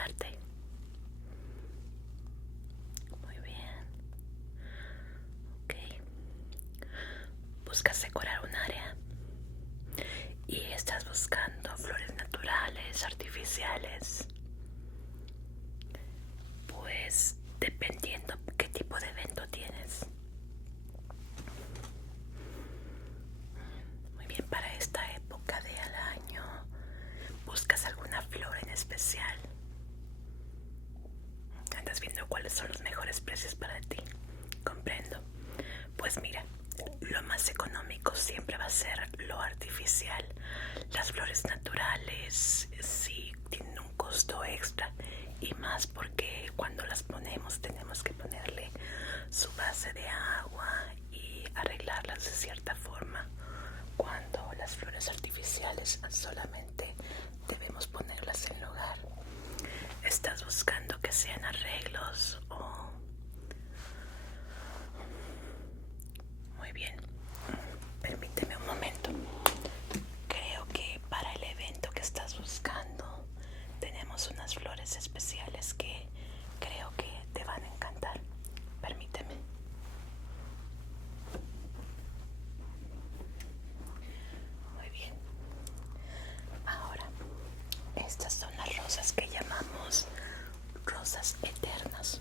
ayudarte? Muy bien. Ok. Buscas decorar un área y estás buscando flores naturales, artificiales. Pues dependiendo qué tipo de evento tienes. Muy bien, para esta época del año, ¿buscas alguna flor en especial? Andas viendo cuáles son los mejores precios para ti. Comprendo. Pues mira, lo más económico siempre va a ser lo artificial. Las flores naturales sí tienen un costo extra, y más porque cuando las ponemos tenemos que ponerle su base de agua y arreglarlas de cierta forma. Cuando las flores artificiales solamente debemos ponerlas en el hogar. ¿Estás buscando que sean arreglos o...? Muy bien. Permíteme un momento. Creo que para el evento que estás buscando tenemos unas flores especiales que creo que te van a encantar. Permíteme. Muy bien. Ahora, estas son las rosas que llamamos rosas eternas.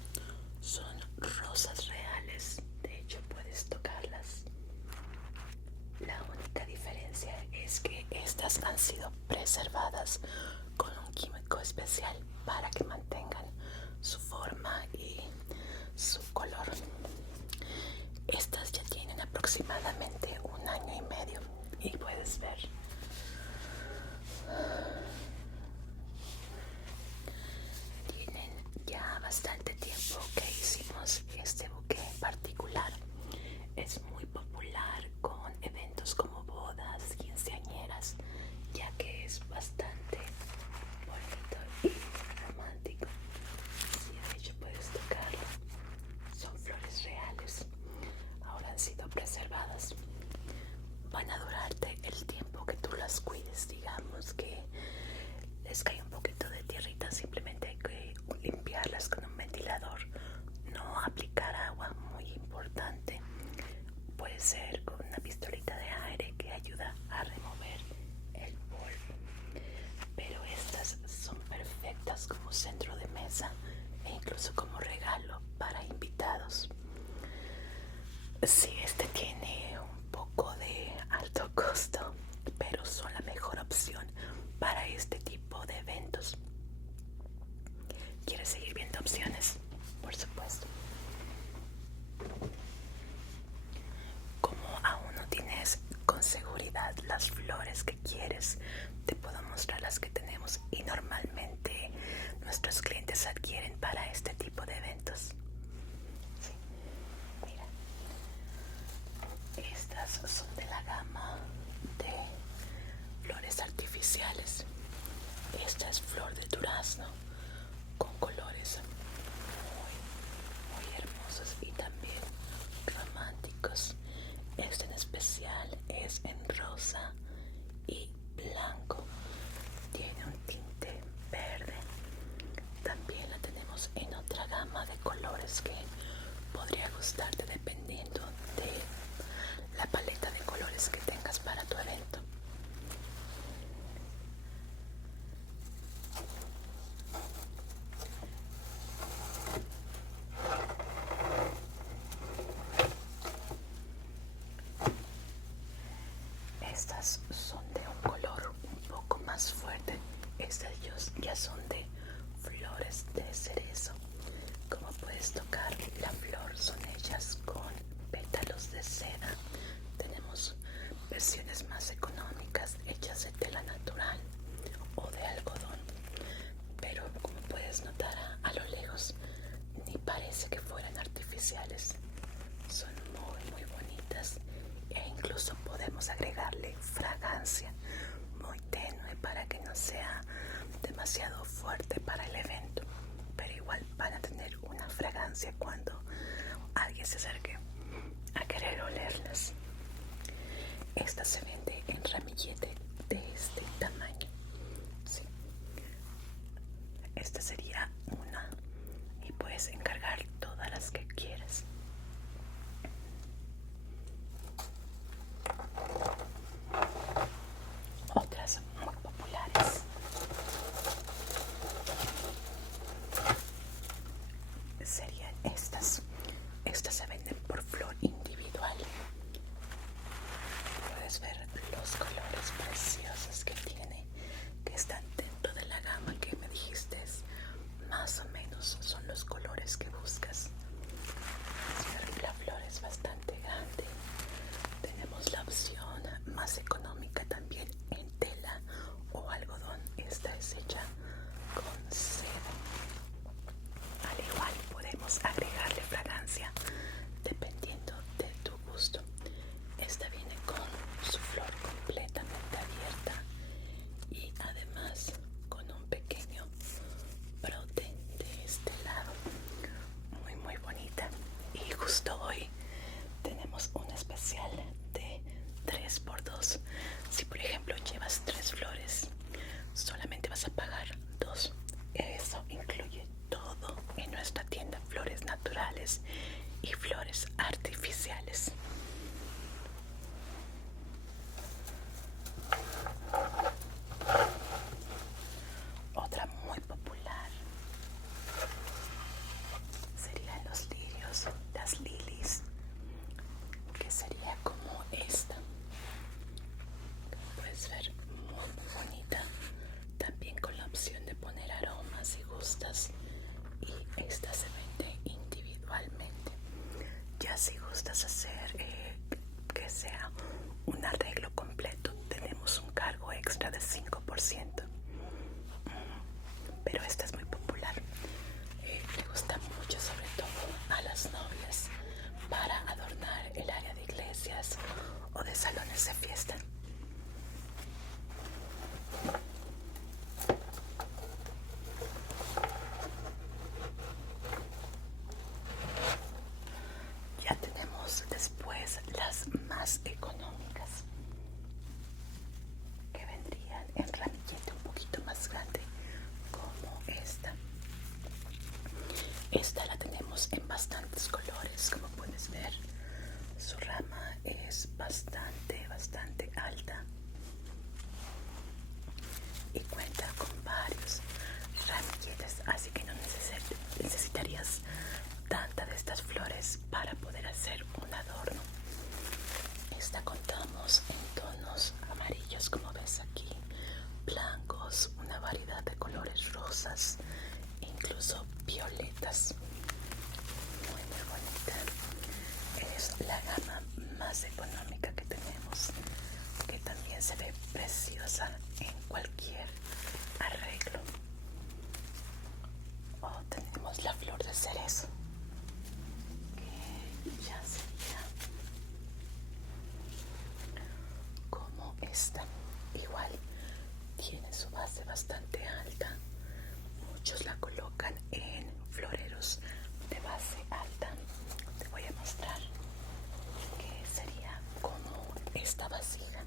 Son rosas reales. De hecho, puedes tocarlas. La única diferencia es que estas han sido preservadas con un químico especial para que mantengan su forma y su color. Estas ya tienen aproximadamente 1 año y medio y puedes ver. Tienen ya bastante tiempo que hicimos este buque en particular. Es muy popular con eventos como bodas, quinceañeras, ya que es bastante bonito y romántico. Sí, de hecho puedes tocarlo. Son flores reales. Ahora han sido preservadas. Van a durarte el tiempo que tú las cuides. Digamos que les cae un poquito de tierrita, simplemente hay que limpiarlas con un ventilador. No aplicar agua, muy importante. Puede ser con una pistolita de aire que ayuda a remover el polvo. Pero estas son perfectas como centro de mesa e incluso como regalo para invitados. Sí, este tiene un poco de alto costo, pero son la mejor opción para este tipo de eventos. ¿Quieres seguir viendo opciones? Por supuesto. Como aún no tienes con seguridad las flores que quieres, te puedo mostrar las que tenemos y normalmente nuestros clientes adquieren para este tipo de eventos. Sí, mira. Estas son de la gama de flores artificiales. Esta es flor de durazno con colores muy hermosos y también románticos. Este en especial es en rosa y blanco. Tiene un tinte verde. También la tenemos en otra gama de colores que podría gustarte dependiendo de la paleta de colores que tengas para tu evento. Estas son de un color un poco más fuerte. Estas ya son de flores de cerezo. Como puedes tocar la flor, son hechas con pétalos de seda. Tenemos versiones más económicas hechas de tela natural o de algodón, pero como puedes notar a lo lejos, ni parece que fueran artificiales. Son muy bonitas e incluso podemos agregarle fragancia muy tenue para que no sea demasiado fuerte para el evento, pero igual van a tener una fragancia cuando alguien se acerque a querer olerlas. Esta se vende en ramillete de este tamaño. Sí. esta sería una y puedes encargar todas las que quieras. Otras muy populares serían estas. Estas se venden por flor individual. Puedes ver los colores preciosos que tiene, que están dentro de la gama que me dijiste. Más o menos son los colores que buscas. La flor es bastante grande. Tenemos la opción más económica también en tela o algodón. Esta es hecha con seda. Al igual podemos agregarle fragancia dependiendo de tu gusto. Esta viene con su flor completamente abierta y además con un pequeño brote de este lado. Muy bonita. Y justo hoy tenemos un especial de 3x2. Si por ejemplo llevas 3 flores, solamente vas a pagar 2. Eso incluye todo en nuestra tienda: flores naturales y flores artificiales. Otra muy popular serían los lirios, las lilies, que sería como esta. Puedes ver muy bonita, también con la opción de poner aromas si gustas, y esta se vende individualmente. Ya si gustas hacer que sea un arreglo completo, tenemos un cargo extra de 5%. Pero esta es muy popular. Le gusta mucho, sobre todo a las novias, para adornar el área de iglesias o de salones de fiesta. Ya tenemos después las más económicas, que vendrían en ramillete un poquito más grande, como esta. Esta la tenemos en bastantes colores, como puedes ver. Su rama es bastante alta y cuenta con varios ramilletes, así que no necesitarías tanta de estas flores para poder hacer un adorno. Esta contamos en tonos amarillos, como ves aquí, blancos, una variedad de colores rosas, incluso violetas. Muy bonita. Es la gama más económica que tenemos, que también se ve preciosa en cualquier arreglo. Tenemos la flor de cerezo, que ya sería como esta. Igual tiene su base bastante alta. Muchos la colocan en floreros de base alta. Te voy a mostrar que sería como esta vasija.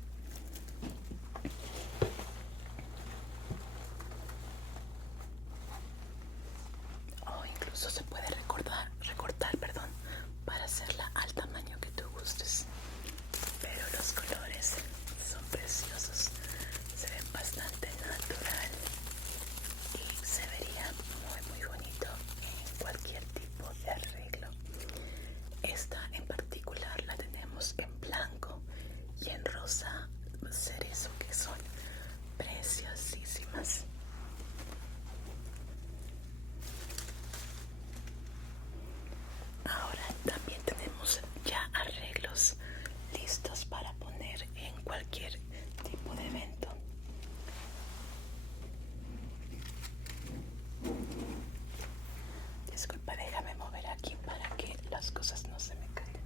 O incluso se puede recortar, para hacerla al tamaño que tú gustes. Pero los colores son preciosos, se ven bastante natural y se vería muy bonito en cualquier tipo de arreglo. Esta en particular la tenemos en blanco y en rosa cerezo, que son preciosísimas. Ahora también tenemos ya arreglos listos para poner en cualquier tipo de evento. Disculpa, déjame mover aquí para que las cosas no se me caigan.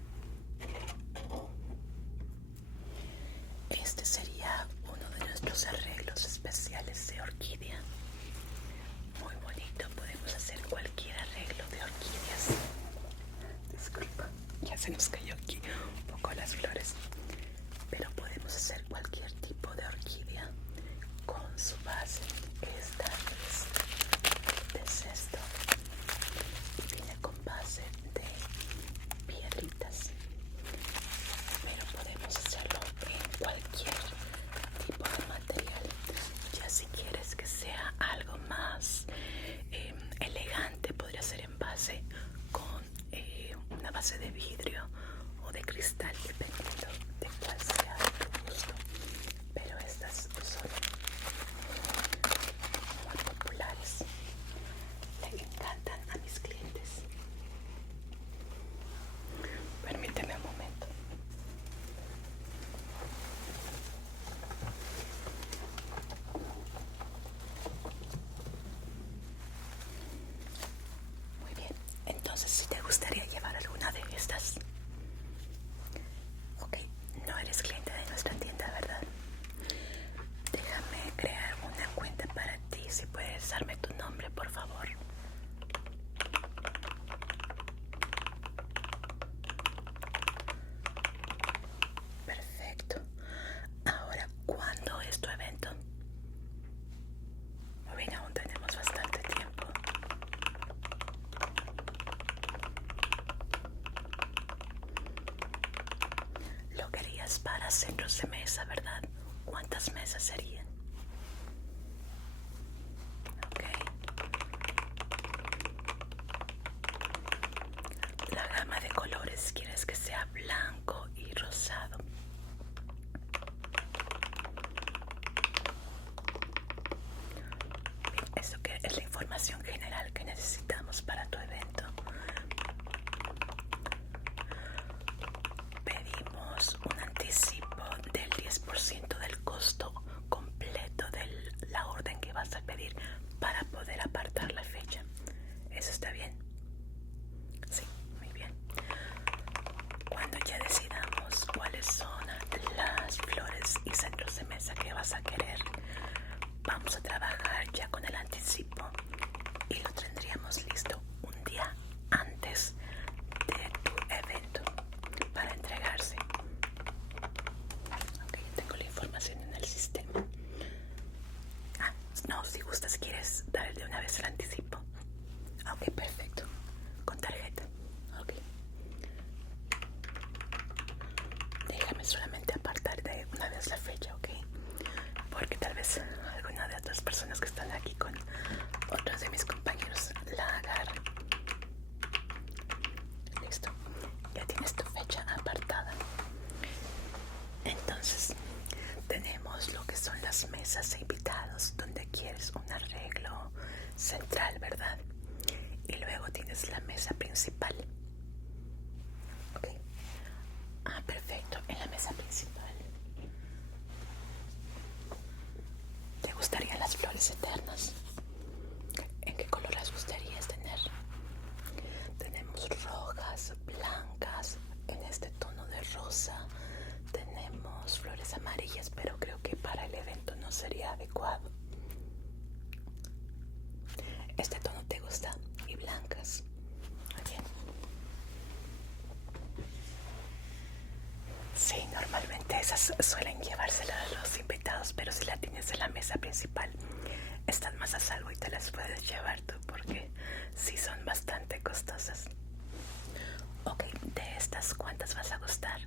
Este sería uno de nuestros arreglos especiales de orquídea. Muy bonito, podemos hacer cualquier arreglo de orquídeas. Disculpa, ya se nos cayó aquí un poco las flores. Pero podemos hacer cualquier tipo de orquídea con su base. Esta es base de vidrio o de cristal, dependiendo de cuál sea tu gusto. Pero estas son muy populares. Le encantan a mis clientes. Permíteme un momento. Muy bien. Entonces, si te gustaría llevar alguna de estas. Ok, no eres cliente de nuestra tienda, ¿verdad? Déjame crear una cuenta para ti. Si puedes darme tu nombre, por favor. Perfecto. Ahora, ¿cuándo es tu evento? Muy bien, aún tenemos bastante tiempo. Lo querías para centros de mesa, ¿verdad? ¿Cuántas mesas serían? Ok. La gama de colores, ¿quieres que sea blanco y rosado? Bien, eso que es la información general que necesitamos para tu evento. Pedimos un anticipo del 10% del costo completo de la orden que vas a pedir para poder apartar la fecha. ¿Eso está bien? Sí, muy bien. Cuando ya decidamos cuáles son las flores y centros de mesa que vas a querer, vamos a trabajar ya con el anticipo y lo tendríamos listo un día antes de tu evento para entregarse. Ok, tengo la información en el sistema. Ah, no, si gustas, quieres dar de una vez el anticipo. Ok, perfecto. Con tarjeta. Ok. Déjame solamente apartar de una vez la fecha, ok. Porque tal vez alguna de otras personas que están aquí con otros de mis compañeros la agarren. Listo. Ya tienes tu fecha apartada. Entonces, tenemos lo que son las mesas de invitados, donde quieres un arreglo central, ¿verdad? Y luego tienes la mesa principal. Ok. Ah, perfecto. En la mesa principal, ¿te gustarían las flores eternas? ¿En qué color las gustarías tener? Tenemos rojas, blancas, en este tono de rosa. Tenemos flores amarillas, pero creo que para el evento no sería adecuado. ¿Este tono te gusta? Y blancas. Muy bien. Sí, normalmente esas suelen llevárselas a los invitados, pero si la tienes en la mesa principal, están más a salvo y te las puedes llevar tú porque sí son bastante costosas. Ok, de estas, ¿cuántas vas a gustar?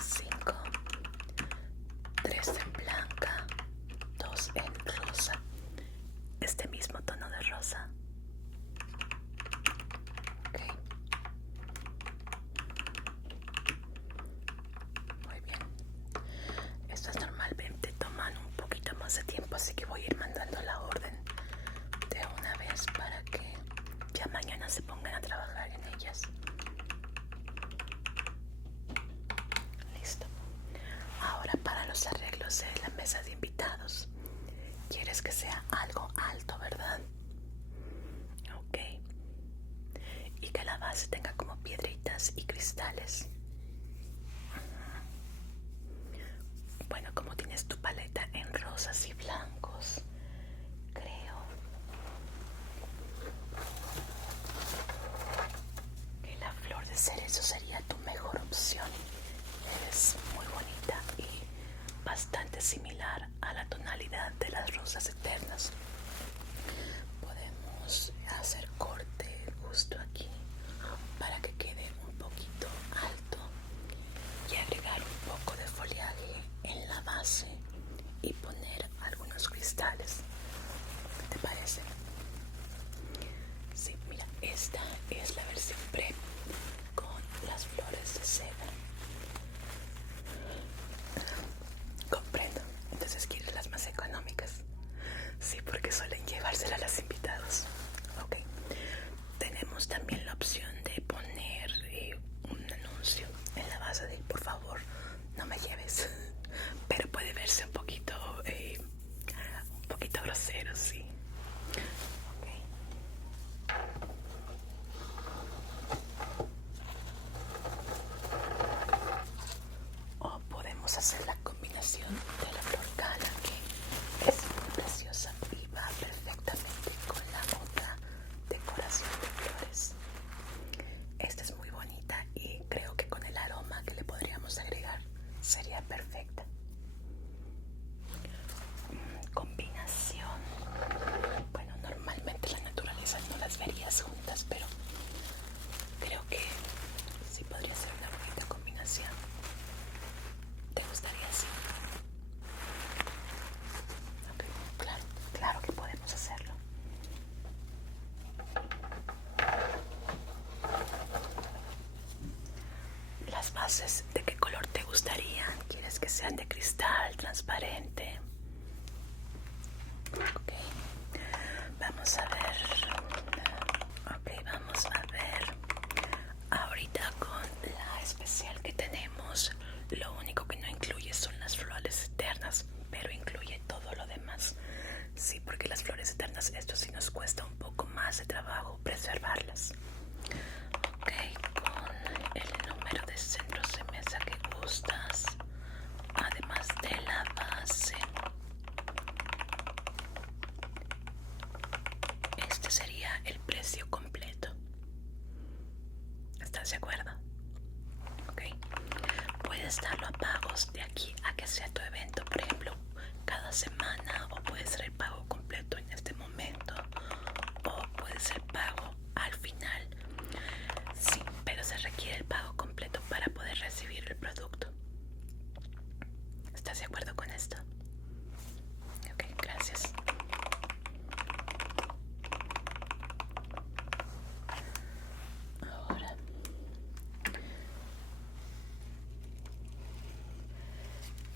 5, 3 en blanca, 2 en rosa. Este mismo tono de rosa. Ok. Muy bien. Estas normalmente toman un poquito más de tiempo, así que voy a ir mandando la orden de una vez para que ya mañana se pongan a trabajar en ellas. grosero, sí. Okay. O podemos hacer la combinación de la flor cala, que es muy preciosa y va perfectamente con la otra decoración de flores. Esta es muy bonita y creo que con el aroma que le podríamos agregar sería perfecta. Combinación. Bueno, normalmente la naturaleza no las verías juntas, pero creo que sí podría ser una bonita combinación. ¿Te gustaría así? Okay, claro, claro que podemos hacerlo. Las bases, ¿de qué color te gustarían? ¿Quieres que sean de cristal, transparente? Ok, vamos a ver. Ok, vamos a ver. Ahorita con la especial que tenemos, lo único que no incluye son las flores eternas, pero incluye todo lo demás. Sí, porque las flores eternas, esto sí nos cuesta un poco más de trabajo preservarlas. Ok, con el número de centros de mesa que gustas, además de la base, este sería el precio completo. ¿Estás de acuerdo? Ok. Puedes darlo a pagos de aquí a que sea tu evento, por ejemplo, cada semana, o puede ser el pago completo en este momento, o puede ser pago al final. Sí, pero se requiere el pago completo para poder recibir el producto. ¿Estás de acuerdo con esto? Ok, gracias. Ahora,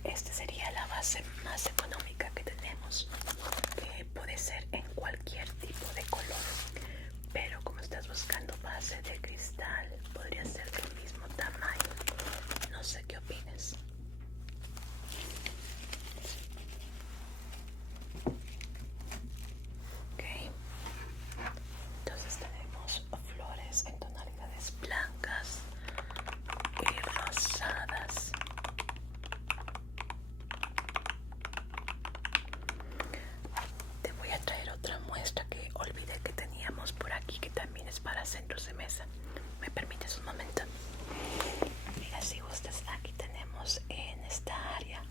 esta sería la base más económica que tenemos, que puede ser en cualquier tipo de color, pero como estás buscando base de cristal, podría ser del mismo tamaño. No sé qué opines. Ok, entonces tenemos flores en tonalidades blancas y rosadas. Te voy a traer otra muestra que olvidé que teníamos por aquí, que también es para centros de mesa. ¿Me permites un momento? Mira, si gustas, aquí tenemos en esta área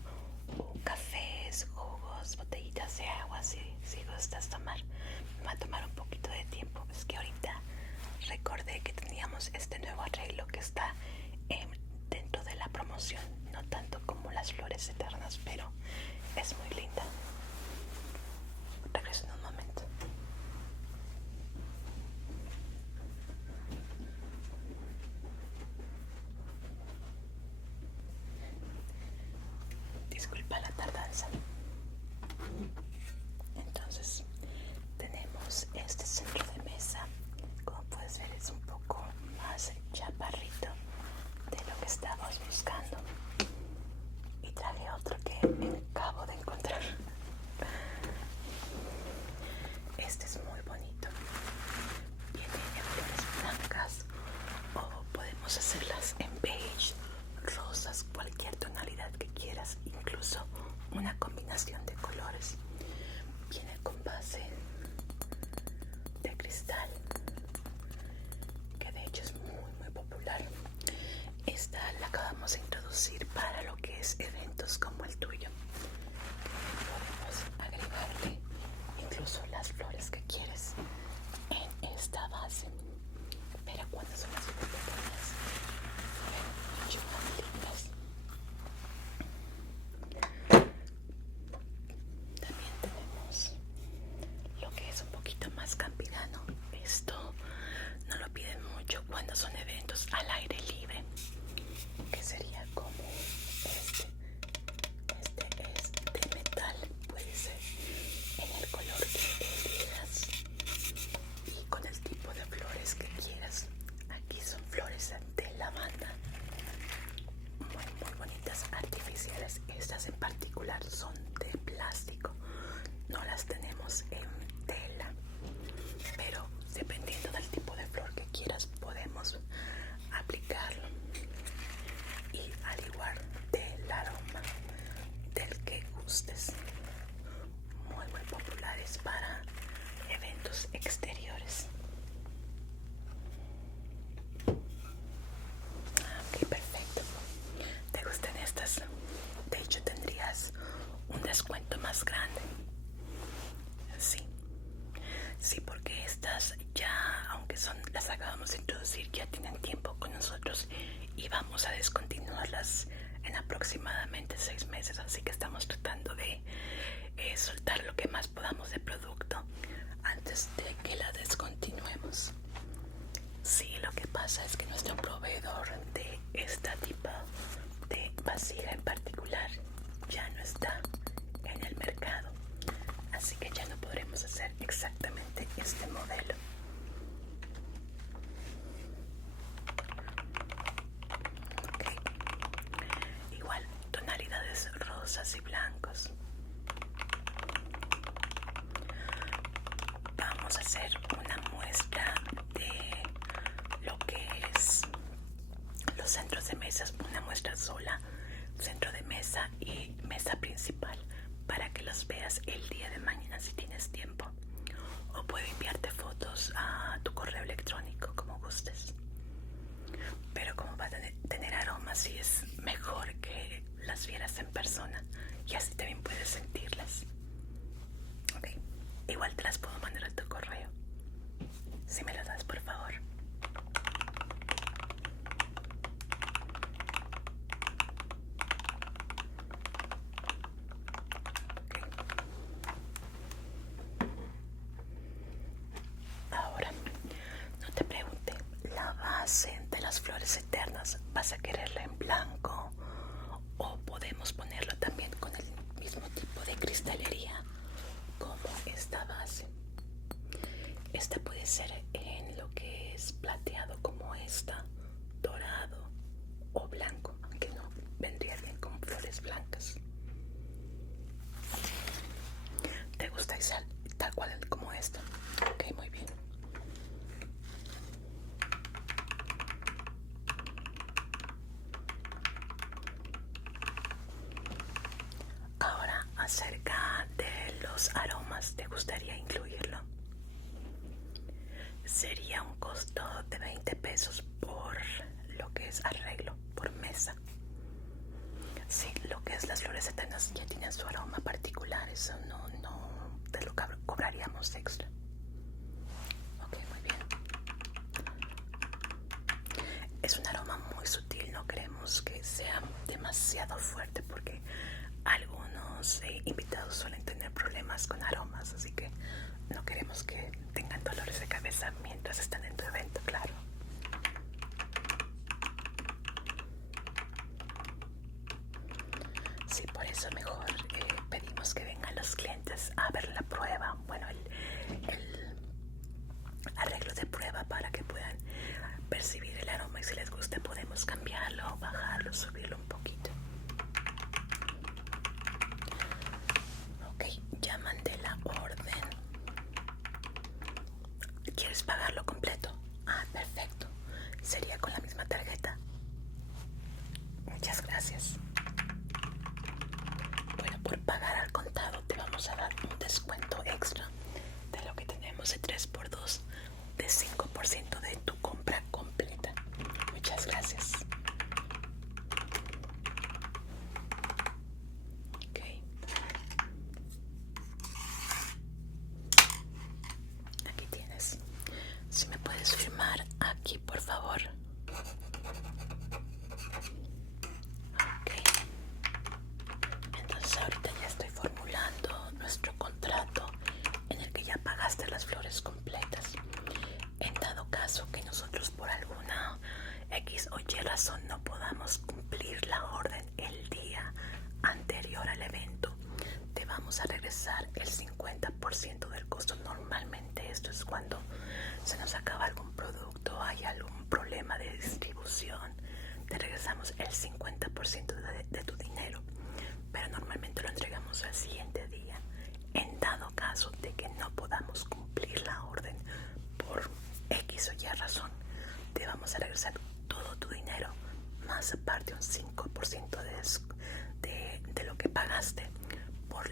cafés, jugos, botellitas de agua, si gustas tomar. Me va a tomar un poquito de tiempo, es que ahorita recordé que teníamos este nuevo arreglo que está dentro de la promoción, no tanto como las flores eternas, pero es muy linda. Regreso en un momento. Disculpa la tardanza. Entonces, tenemos este centro de mesa. Como puedes ver, es un poco más chaparrito de lo que estábamos buscando. Y traje otro que acabo de encontrar. Este es muy bonito. Viene en flores blancas o podemos hacerlas en beige, rosas, cualquier tonalidad que quieras, incluso una combinación de colores. Viene con base de cristal, que de hecho es muy popular. Esta la acabamos de introducir para lo que es eventos como el tuyo. Podemos agregarle incluso las flores que quieres en esta base, pero cuando son así de pequeñas, mucho más lindas. También tenemos lo que es un poquito más campirano. Esto no lo piden mucho cuando son eventos al aire libre, que sería como este. productos exteriores. Ok, perfecto. ¿Te gustan estas? De hecho, tendrías un descuento más grande. Sí, sí, porque estas ya, aunque las acabamos de introducir, ya tienen tiempo con nosotros y vamos a descontinuarlas en aproximadamente 6 meses. Así que estamos tratando de soltar lo que más podamos de producto antes de que la descontinuemos. Sí, lo que pasa es que nuestro proveedor de esta tipo de vasija en particular ya no está en el mercado, así que ya no podremos hacer exactamente este modelo. Okay. Igual tonalidades rosas y blancos. Vamos a hacer una muestra de lo que es los centros de mesas, una muestra sola, centro de mesa y mesa principal, para que los veas el día de mañana si tienes tiempo, o puedo enviarte fotos a tu correo electrónico como gustes, pero como va a tener aromas, sí es mejor que las vieras en persona y así también puedes sentirlas. Ok, igual te las puedo mandar a tu correo si me las das, por favor. Ahora, no te pregunté, la base de las flores eternas, ¿vas a quererla en blanco o podemos ponerlo también con el mismo tipo de cristalería como esta base? Esta puede ser en lo que es plateado como esta, dorado o blanco, aunque no vendría bien con flores blancas. ¿Te gusta esa, tal cual como esta? Ok, muy bien. Ahora, acerca de los aromas, ¿te gustaría incluirlo? Sería un costo de 20 pesos por lo que es arreglo, por mesa. Sí, lo que es las flores eternas ya tienen su aroma particular, eso no te lo cobraríamos extra. Ok, muy bien. Es un aroma muy sutil, no queremos que sea demasiado fuerte porque algunos invitados suelen tener problemas con aromas, así que no queremos que tengan dolores de cabeza mientras están en tu evento, claro. Sí, por eso mejor pedimos que vengan los clientes a ver la prueba, bueno, el arreglo de prueba, para que puedan percibir el aroma y si les gusta podemos cambiarlo, bajarlo, subirlo un poquito. Ok, ya mandé la orden. ¿Quieres pagarlo completo? Ah, perfecto. ¿Sería con la misma tarjeta? Muchas gracias. Bueno, por pagar al contado te vamos a dar un descuento extra de lo que tenemos de 3x2 de 5% de tu compra completa. Muchas gracias. Ok. Aquí tienes. Si me puedes firmar aquí, por favor. Ok. Entonces ahorita ya estoy formulando nuestro contrato en el que ya pagaste las flores completas. En dado caso que nosotros por alguna X o Y razón no podamos cumplir la orden el día anterior al evento, te vamos a regresar el 50% del costo. Normalmente esto es cuando se nos acaba algún producto, hay algún problema de distribución, te regresamos el 50% de tu dinero, pero normalmente lo entregamos al siguiente día. En dado caso de que no podamos cumplir la orden por X o Y razón, te vamos a regresar todo tu dinero, más aparte un 5% de lo que pagaste por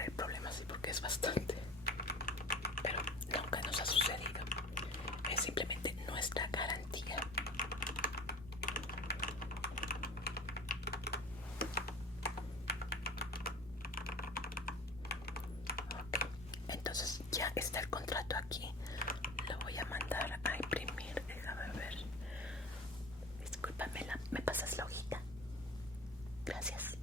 el problema, sí, porque es bastante. ya está el contrato aquí. Lo voy a mandar a imprimir. Déjame ver. Discúlpame, ¿me pasas la hojita? Gracias.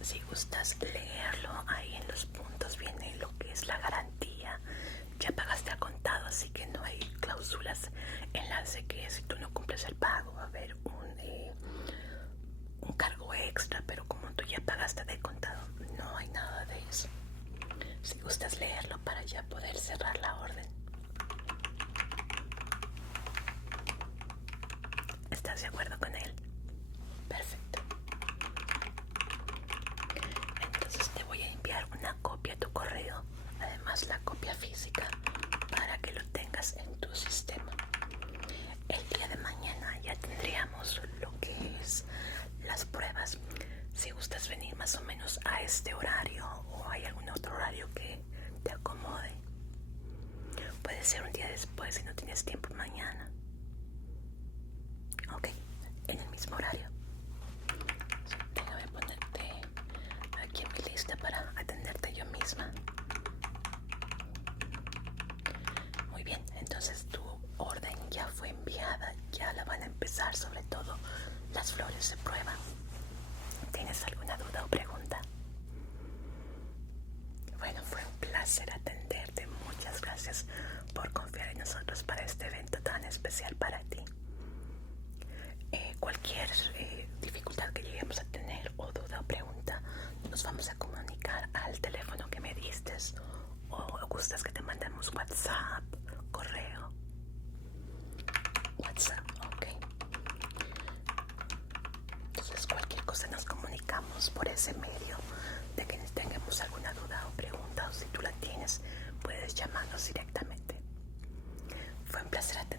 Si gustas leerlo, ahí en los puntos viene lo que es la garantía. Ya pagaste a contado, así que no hay cláusulas en las de que si tú no cumples el pago va a haber un cargo extra, pero como tú ya pagaste de contado, no hay nada de eso. Si gustas leerlo para ya poder cerrar la orden. ¿Estás de acuerdo con él? Perfecto. Entonces te voy a enviar una copia a tu correo, además la copia física, para que lo tengas en tu sistema. El día de mañana ya tendríamos lo que es las pruebas. Si gustas venir más o menos a este horario o hay algún otro horario que te acomode. Puede ser un día después si no tienes tiempo mañana. Ok, en el mismo horario. Déjame ponerte aquí en mi lista para atenderte yo misma. Muy bien, entonces tu orden ya fue enviada, ya la van a empezar, sobre todo las flores de prueba. ¿Tienes alguna duda o pregunta? Bueno, fue un placer atenderte. Muchas gracias por confiar en nosotros para este evento tan especial para ti. Cualquier dificultad que lleguemos a tener o duda o pregunta, nos vamos a comunicar al teléfono que me diste, o gustas que te mandemos WhatsApp, correo. WhatsApp, ok. Entonces cualquier cosa nos comunicamos por ese medio. De que tengamos alguna duda o pregunta, o si tú la tienes, puedes llamarnos directamente. Fue un placer atenderte.